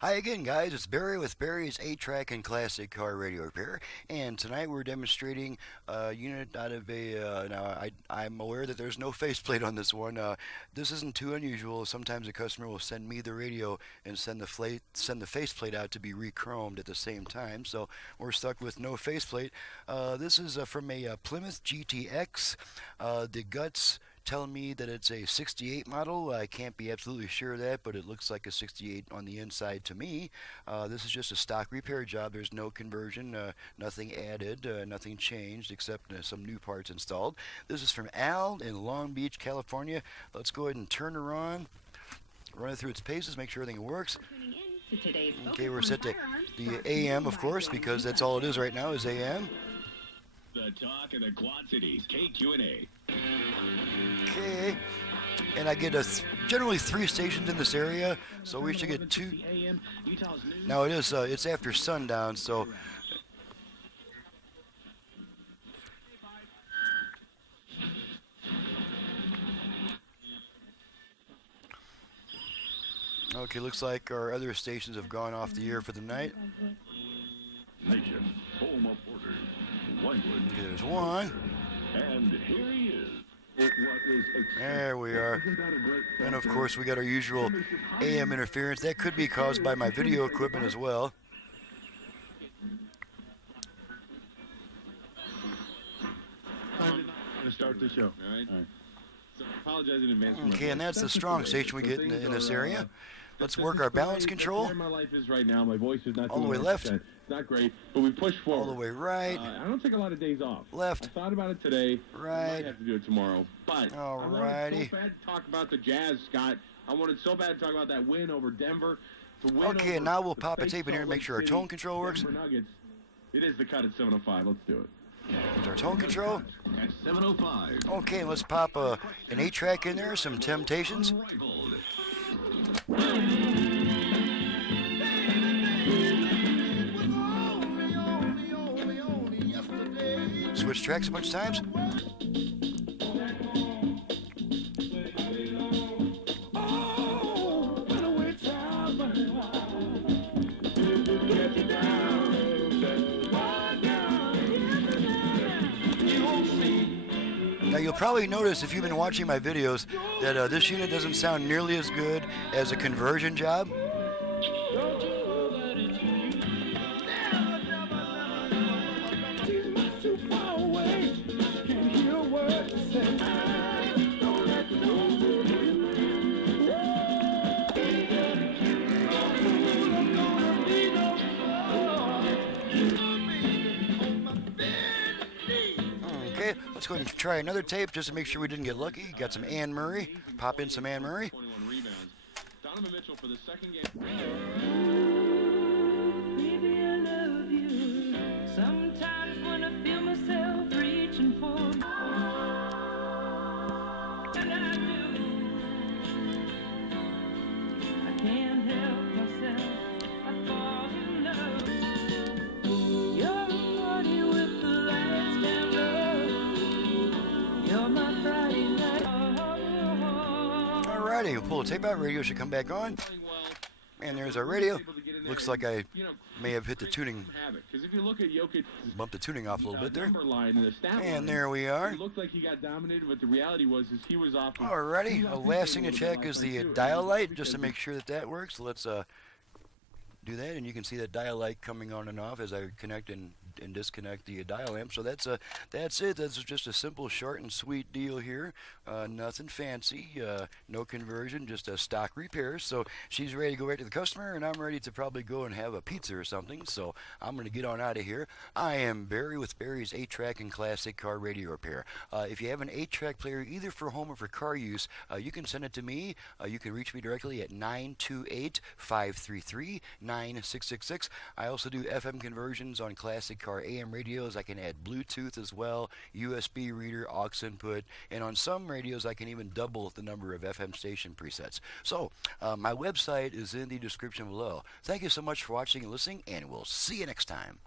Hi again, guys. It's Barry with Barry's 8-track and classic car radio repair, and tonight we're demonstrating a unit out of a. I'm aware that there's no faceplate on this one. This isn't too unusual. Sometimes a customer will send me the radio and send the faceplate out to be re-chromed at the same time. So we're stuck with no faceplate. This is from a Plymouth GTX. The guts tell me that it's a 68 model. I can't be absolutely sure of that, but it looks like a 68 on the inside to me. This is just a stock repair job. There's no conversion, nothing added, nothing changed except some new parts installed. This is from Al in Long Beach, California. Let's go ahead and turn her on, run it through its paces, make sure everything works. Okay, we're set to the AM, of course, because that's all it is right now is AM. The talk of the Quad Cities, KQ&A. Okay, and I get generally 3 stations in this area, so we should get 2. Now it is it's after sundown, so okay, looks like our other stations have gone off the air for the night. Nation, home of orders, language. Okay, there's one. And here he is. There we are. And of course we got our usual AM interference. That could be caused by my video equipment as well. Time to start the show. All right. So apologize in advance. Okay, and that's the strong station we get in this area. Let's work our balance control. Where my life is right now. My voice is not all the way left. It's not great, but we push forward. All the way right. I don't take a lot of days off. Left. I thought about it today. Right. I might have to do it tomorrow. But I wanted Alrighty. so bad to talk about the Jazz, Scott. I wanted so bad to talk about that win over Denver. Okay, and now we'll pop a tape in here and make sure our tone control works. Denver Nuggets. It is the cut at 7:05. Let's do it. There's our tone control. At 7:05. Okay, let's pop an 8-track in there, some Temptations. Switch tracks a bunch of times. Now you'll probably notice if you've been watching my videos that this unit doesn't sound nearly as good as a conversion job. Okay, let's go ahead and try another tape just to make sure we didn't get lucky. Got some Anne Murray. Pop in some Anne Murray. 21 rebounds. Donovan Mitchell for the second game. Baby, I love you. Sometimes when I feel myself reaching for and I do, I can't help myself. I fall in love. You're a party with the lights down low. You're my Friday night. Alrighty, we'll pull the tape out. Radio should come back on. And there's our radio. Looks like I may have hit the tuning, Because if you look at Jokic, bumped the tuning off a little bit there. number line and the stat line, And there we are. it looked like he got dominated, but the reality was is he was off. Alrighty, the last thing to check is the dial light, just to make sure that that works. So let's do that, and you can see that dial light coming on and off as I connect and disconnect the dial amp. So that's it. That's just a simple, short and sweet deal here. Nothing fancy, no conversion, just a stock repair. So she's ready to go right to the customer, and I'm ready to probably go and have a pizza or something. So I'm going to get on out of here. I am Barry with Barry's 8-track and classic car radio repair. If you have an 8-track player, either for home or for car use, you can send it to me. You can reach me directly at 928-533-9666. I also do FM conversions on classic car AM radios. I can add Bluetooth as well, USB reader, aux input, and on some radios I can even double the number of FM station presets. So my website is in the description below. Thank you so much for watching and listening, and we'll see you next time.